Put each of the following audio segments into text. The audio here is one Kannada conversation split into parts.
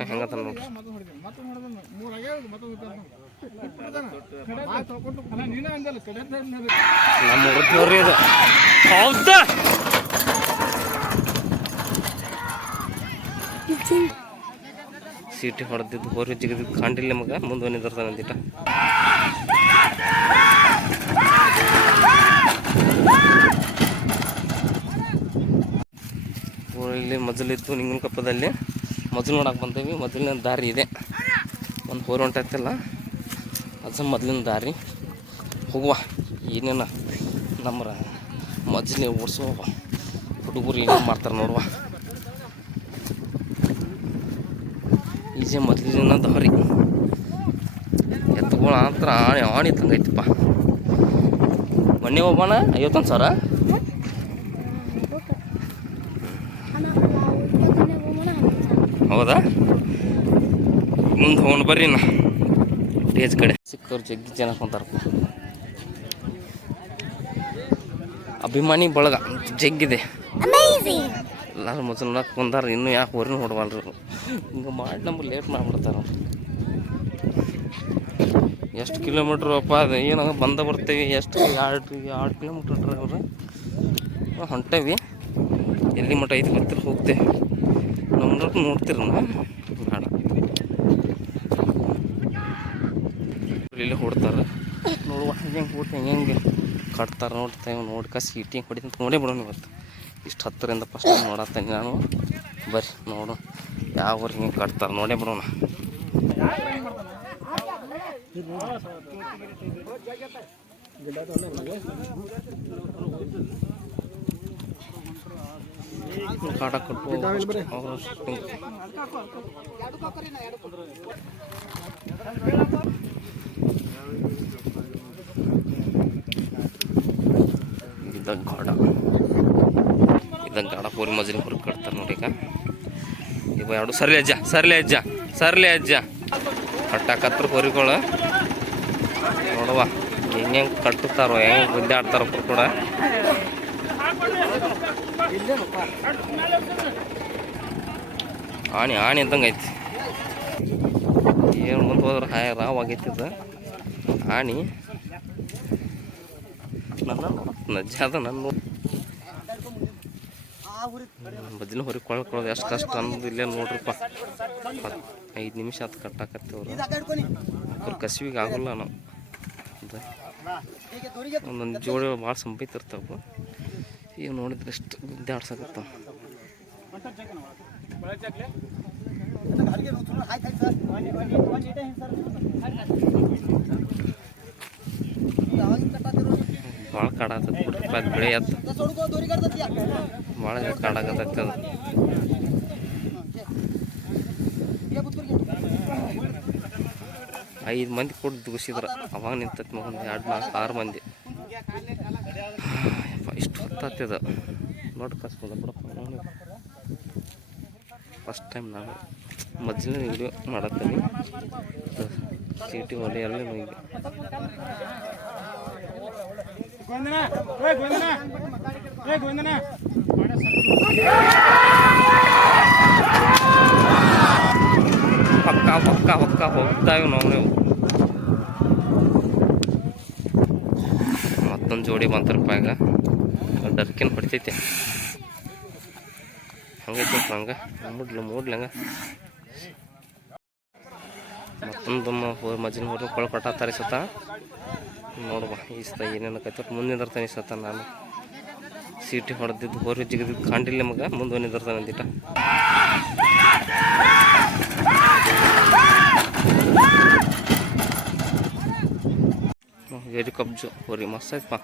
ಹೆಂಗದ ನೋಡ್ರಿ ನಮ್ಮ ಹುಡುಗ್ನವ್ರಿ ಅದು ಹೌದಾ? ಸೀಟಿ ಹೊಡೆದಿದ್ದು ಹೋರಿ ಜಿಗಿದ್ ಕಾಂಡಿಲ್ಲ ಮಗ ಮುಂದೆ ಅಂದಿಟ್ಟ. ಅಂದಿಟ ಇಲ್ಲಿ ಮಜಲಿತ್ತು ನಿಂಗನ ಕಪ್ಪದಲ್ಲಿ. ಮೊದಲು ನೋಡಕ್ಕೆ ಬಂದೇವಿ. ಮೊದಲಿನ ದಾರಿ ಇದೆ. ಒಂದು ಹೋರ್ ಹೊಂಟೈತಲ್ಲ ಅದು ಮೊದಲಿನ ದಾರಿ. ಹೋಗುವ. ಏನೇನು ನಮ್ಮ ಮೊದಲೇ ಓಡಿಸೋ ಹುಡುಗರು ಏನೇನು ಮಾಡ್ತಾರೆ ನೋಡುವ. ಈಜೆ ಮೊದಲಿನ ದಾರಿ ಎತ್ತುಗಳ ಅಂತ ಆಣಿ ಆಣಿ ತಂಗೈತಪ್ಪ ಮೊನ್ನೆ ಹೋಗೋಣ ಐವತ್ತೊಂದು ಸಾವಿರ? ಹೌದಾ? ಮುಂದೆ ಹೋಗೋಣ ಬರ್ರಿ ನಾ ಸ್ಟೇಜ್ ಕಡೆ. ಸಿಕ್ಕವ್ರು ಜಗ್ಗಿ ಜನ ಕುಂತಾರಪ್ಪ ಅಭಿಮಾನಿ ಬಳಗ ಜಗ್ಗಿದೆ. ಎಲ್ಲರೂ ಮೊದಲು ನೋಡಕ್ಕೆ ಕುಂದಾರ ಇನ್ನೂ ಯಾಕೆ ಹೊರನು ಹೊಡ್ಬಾರ್ದು ಹಿಂಗೆ ಮಾಡಿ ನಮ್ಗೆ ಲೇಟ್ ಮಾಡಿಬಿಡ್ತಾರ ಎಷ್ಟು ಕಿಲೋಮೀಟ್ರ್ ಅಪ್ಪ ಅದು ಏನೋ ಬಂದ ಬರ್ತೀವಿ, ಎಷ್ಟು ಎರಡು ಎರಡು ಕಿಲೋಮೀಟ್ರ್ ಅವರು. ಹೊಂಟೇವಿ. ಎಲ್ಲಿ ಮಟ್ಟ ಐದು ಗೊತ್ತಿರ ಹೋಗ್ತೇವೆ. ನಮ್ದು ನೋಡ್ತೀರ ಬೇಡ. ಇಲ್ಲಿ ಹೊಡ್ತಾರೆ. ನೋಡುವ ಹೆಂಗೆ ಹೆಂಗೆ ಹೆಂಗೆ ಕಟ್ತಾರೆ ನೋಡ್ತೇವೆ ನೋಡ್ಕ ಸೀಟಿಂಗ್ ಹೊಡಿತಂತ ನೋಡೇ ಬಿಡೋಣ ಇವತ್ತು. ಇಷ್ಟು ಹತ್ತರಿಂದ ಫಸ್ಟ್ ನೋಡತ್ತೇನೆ ನಾನು. ಬರ್ರಿ, ನೋಡು. ಯಾವ ಹಿಂಗೆ ಕಟ್ತಾರೆ ನೋಡೇ ಬಿಡೋಣ. ಕಾಟ ಕಟ್ಟು ಗಾಡ ಗಾಡ ಪೂರಿ ಕಟ್ತಾರೆ ನೋಡಿ ಈಗ. ಇವ ಎರಡು ಸರ್ಲಿ ಅಜ್ಜ ಸರ್ಲಿ ಅಜ್ಜ ಸರ್ಲಿ ಅಜ್ಜ. ಕಟ್ಟಾಕತ್ರ ಹೊರಿಗಳು ನೋಡುವ, ಹೆಂಗೆ ಹೆಂಗೆ ಕಟ್ಟುತ್ತಾರೋ, ಹೆಂಗೆ ಗುದ್ದಾಡ್ತಾರೋ ಕೂಡ. ಆಣಿ ಆಣಿ ಇದ್ದಂಗೆ ಐತಿ. ಏನು ಮುಂದೆ ಹೋದ್ರೆ ಹಾಯ, ರಾವ್ ಆಗೈತಿದ. ಆಣಿ. ನನ್ನ ನಜ್ಜ ಅದ ನನ್ನ. ಬದಿನ ಹೊರಗೆ ಕೊಳ್ಕೊಳ್ಳೋದು ಎಷ್ಟು ಕಷ್ಟ ಅನ್ನೋದು ಇಲ್ಲೇ ನೋಡ್ರಿಪ್ಪ. ಐದು ನಿಮಿಷ ಅದು ಕಟ್ಟಾಕತ್ತೇವ್ರು ಅವ್ರ. ಕಸಿವಿಗೆ ಆಗೋಲ್ಲ ನಾವು. ಒಂದೊಂದು ಜೋಡಿ ಭಾಳ ಸಂಪೈತಿರ್ತಾವ ಈಗ ನೋಡಿದ್ರೆ ಎಷ್ಟು ಗುದ್ದೆ ಆಡ್ಸಕತ್ತಾವ ಭಾಳ ಬಿಡ್ರಪ್ಪ ಅದು ಬೆಳೆ ಎತ್ತ ಭಾಳ ಕಾಡಾಕತ್ತೈತಿ ಅದು. ಐದು ಮಂದಿ ಕೊಟ್ಟು ದುಗಿಸಿದ್ರ ಅವಾಗ ನಿಂತೈತಿ ಒಂದು ಎರಡು ನಾಲ್ಕು ಆರು ಮಂದಿ. ಇಷ್ಟು ಹೊತ್ತಾಗ್ತದ ನೋಡಿ ಕಸ್ಬೋದ ಬಿಡಪ್ಪ ಫಸ್ಟ್ ಟೈಮ್ ನಾನು ಮೊದಲನೇ ವಿಡಿಯೋ ಮಾಡತ್ತೀನಿ ಚೀಟಿ ಒಲೆ ಎಲ್ಲ ಈಗ ಪಕ್ಕ ಪಕ್ಕ ಪಕ್ಕ ಹೋಗ್ತಾವೆ ನಾವು ನೀವು. ಮತ್ತೊಂದು ಜೋಡಿ ಬಂತರಪ್ಪ ಈಗ. ಡರ್ಕಿನ್ ಹೊಡಿತೈತಿ ಹಂಗೈತಿ ಹಂಗೆ. ಮೂಡ್ಲ ಮೂಡ್ಲಿ ಹಂಗ. ಮತ್ತೊಂದು ಮಜ್ಜಿನ ಹೋಗಿ ಕೊಳ ಕೊಟ್ಟಾತಾರೆ ಸತ ನೋಡುವ, ಈ ಸತ ಏನೇನು ಕೈತ ಮುಂದೆ ಈ ಸತ ನಾನು. ಸೀಟಿ ಹೊಡೆದಿದ್ದು ಹೋರಿ ಜಿಗಿದ್ದು ಕಾಂಡಿಲ್ಲ ಮಗ ಮುಂದೆ ನಿಂದಿರ್ತಾನೆ ಅಂದಿಟ್ಟ. ವೆರಿ ಕಬ್ಜು. ಹೋರಿ, ಮಸ್ತ್ ಐತಪ್ಪ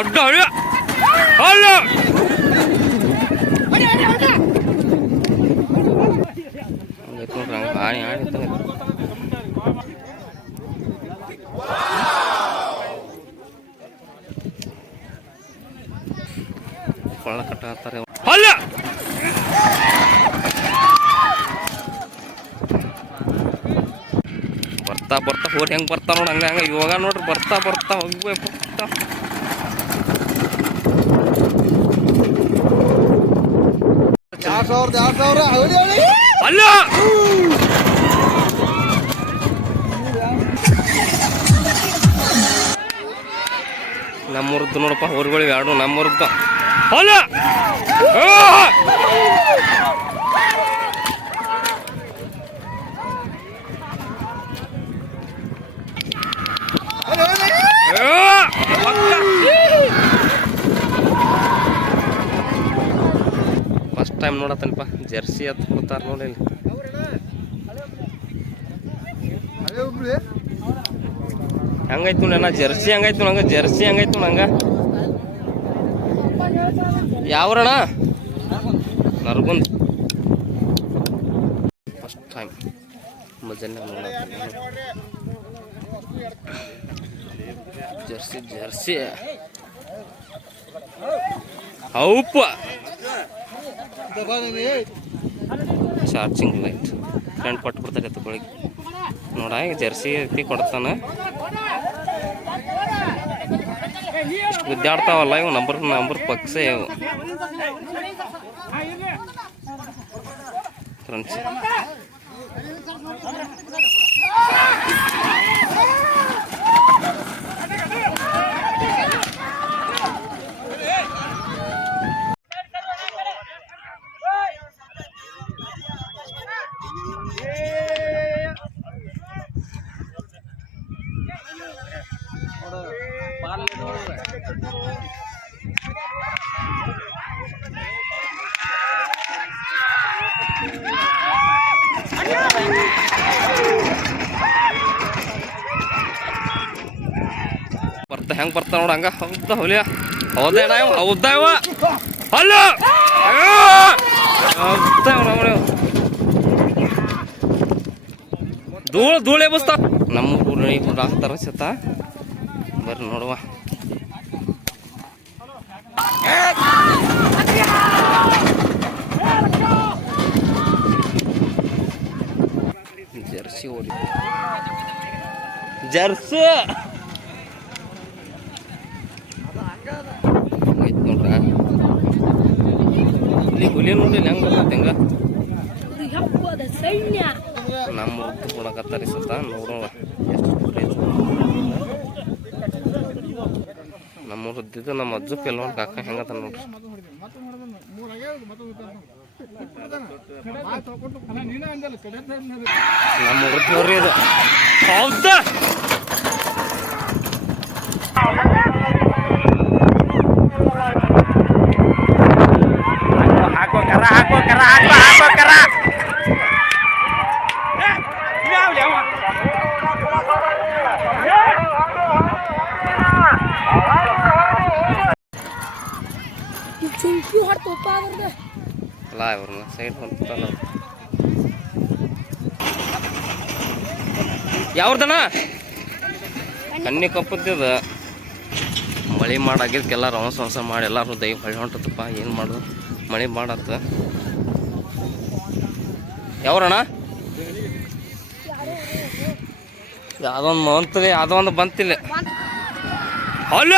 ಅಡ್ಡ ಅಲ್ಲ ಆಣಿ ಆಣಿ. ಕೊಳ್ಳ ಕಟ್ಟಾತಾರೆ ಅಲ್ಲ ಬರ್ತಾ ಬರ್ತಾ ಹೋರಿ, ಹೆಂಗೆ ಬರ್ತಾ ನೋಡಿ ಹಂಗೆ ಹಂಗೆ. ಇವಾಗ ನೋಡ್ರಿ ಬರ್ತಾ ಬರ್ತಾ ಹೋಗಿ ಬರ್ತಾ ಎರಡ್ ಸಾವಿರ. ಅಲ್ಲ! ನಮ್ಮೂರದ್ದು ನೋಡಪ್ಪ ಊರುಗಳಿಗೆ ಎರಡು ನಮ್ಮೂರದ್ದು. ಅಲ್ಲ! ನೋಡತ್ತನಪ್ಪ ಜರ್ಸಿ ಹತ್ತು ಕೊಡ್ತಾರ ನೋಡಿ ಇಲ್ಲಿ. ಹೆಂಗಾಯ್ತು ನನ್ನ ಜರ್ಸಿ ಹೆಂಗಾಯ್ತು ನಂಗೆ ಜರ್ಸಿ ಹೆಂಗಾಯ್ತು ನಂಗೆ ಯಾವ್ರಣ ನರ್ಗುಂದ್. ಫಸ್ಟ್ ಟೈಮ್ ಮಜಾನೆ ಜರ್ಸಿ ಜರ್ಸಿ. ಹೌಪ ಚಾರ್ಜಿಂಗ್ ಲೈಟ್. ಕರೆಂಟ್ ಕೊಟ್ಟು ಬಿಡ್ತಾರೆ ತಗೊಳ್ಳಿ ನೋಡ ಜರ್ಸಿ ಐತಿ, ಕೊಡ್ತಾನೆ. ಇಷ್ಟು ಗುದ್ದಾಡ್ತಾವಲ್ಲ ಇವು ನಂಬರ್ ನಂಬರ್ ಪಕ್ಷೆ ಇವು. ಫ್ರೆಂಡ್ಸ್ ಬರ್ತಾ ಹೆಂಗ್ ಬರ್ತಾ ನೋಡ ಹಂಗ ಹೌದ ಹೊಲಿಯ? ಹೌದಾ ಹೌದ ಅಲ್ಲ! ಹೌದಾ ಇವ ನಮ್ಮನೆ ಇವ. ಧೂಳು ಧೂಳೆ ಬಸ್ತಾ. ನಮ್ಮ ಊರಿ ಹಾಕ್ತಾರ ಸತ. ಬರ್ರಿ ನೋಡುವ. ಜರ್ಸಿ ಓಡಿ ಜರ್ಸ. ನೋಡ್ರ. ಇಲ್ಲಿ ಹುಲಿ ನೋಡಿಲ್ಲ ಹೆಂಗ್ ಸೈನ್ಯ. ನಮ್ಮ ವೃತ್ತಿ ಕೊಡಕತ್ತಾರ ಸತ ನೋಡೋಣ ನಮ್ಮ ವೃದ್ಧಿದ್ದು ನಮ್ಮ ಅಜ್ಜು ಕೆಲವೊಂದು ಕಾಕ ಹೆಂಗದ ನೋಡ್ರಿ. ನಮ್ಮ ವೃತ್ತಿ ನೋಡ್ರಿ ಇದು. ಹೌದಾ? ಹಾಕೋ ಕರ ಹಾಕೋ ಕರ, ಹಾಕೋ ಹಾಕೋ ಕರ ಚುಂಕಿ ಹೊಡ್ತಪ್ಪ ಅದ್ರದ್ದು ಅಲ್ಲ ಇವ್ರನ್ನ ಸೈಡ್ ಹೊಂತಲ್ಲ ಯಾವ್ದಣ್ಣ ಕಣ್ಣಿ ಕಪ್ಪದ ಮಳೆ ಮಾಡಾಗಿದ್ದಕ್ಕೆ ಎಲ್ಲ ರವಸ ಹೊಂಸ ಮಾಡಿ ಎಲ್ಲರೂ ದೈ ಹೊಳೆ ಹೊಂಟತ್ತಪ್ಪ ಏನು ಮಾಡೋದು ಮಳೆ ಮಾಡತ್ತ ಯಾವ್ರಣ್ಣ ಯಾವ್ದೊಂದು ಮಂತ್ರಿ ಯಾವುದೋ ಒಂದು ಬಂತಿಲ್ಲ ಹೊಲ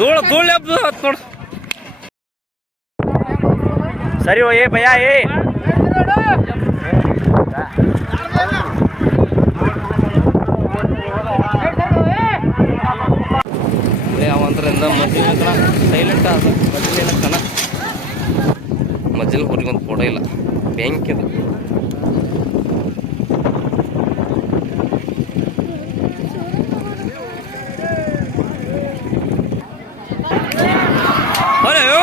ಧೂಳ ಧೂಳ ಹಬ್ಬ ನೋಡು. ಸರಿ ಓ, ಏ ಭಯ, ಏ. ಅವಂದ್ರಿಂದ ಮಜ್ಜಿನ ಕಣ ಸೈಲೆಂಟ್ ಅದ ಮಜ್ಜಿನ ಕಣ. ಮಜ್ಜಿನ ಒಂದು ಕೊಡ ಇಲ್ಲ. ಬೆಂಕಿ ಅದು ಅಯ್ಯೋ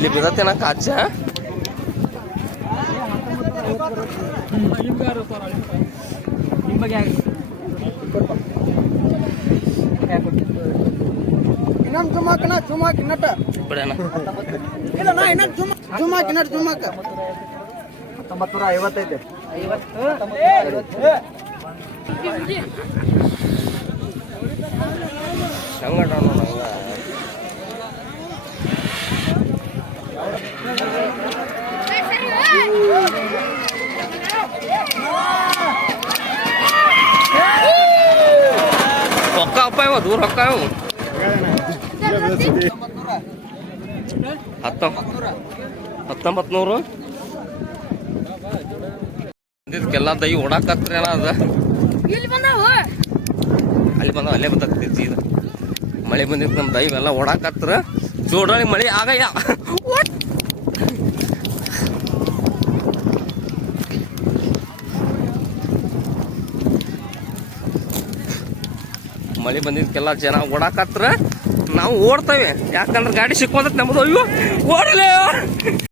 ಇಲ್ಲಿ ಬಿದ್ದತೇನ ಕಾಚ. ಇನ್ನೊಂದು ಜುಮಾಕನ ಜುಮಾಕ್ ಇನ್ನಟ್ಟ. ಬಿಡಣ. ಇಲ್ಲ ನಾ ಇನ್ನೊಂದು ಜುಮಾ ಜುಮಾಕ್ ಜುಮಾಕ ಹತ್ತೊಂಬತ್ತು ನೂರ ಐವತ್ತೈತೆ ಐವತ್ತು ಹಂಗ ದೂರ ರೊಕ್ಕ ಹತ್ತ ಹತ್ತೊಂಬತ್ತು ನೂರು ಇದಕ್ಕೆಲ್ಲ ದೈ ಓಡಾಕತ್ರಿ ಅಲ್ಲ ಅದ. ಇಲ್ಲಿ ಬಂದಾವ? ಅಲ್ಲಿ ಬಂದ ಅಲ್ಲೇ ಬರ್ತೈತಿ ಇದು ಮಳೆ ಬಂದಿತ್ತು ನಮ್ಮ ದೈವ ಎಲ್ಲ ಓಡಾಕತ್ರ. ಜೋಡಾಳಿ ಮಳೆ ಆಗಯ್ಯ. ಮಳೆ ಬಂದಿದ್ದಕ್ಕೆಲ್ಲ ಜನ ಓಡಾಕತ್ರ ನಾವು ಓಡ್ತೇವೆ. ಯಾಕಂದ್ರೆ ಗಾಡಿ ಸಿಕ್ಕೋದ್ ನಮ್ದು. ಅಯ್ಯೋ ಓಡಲೇ.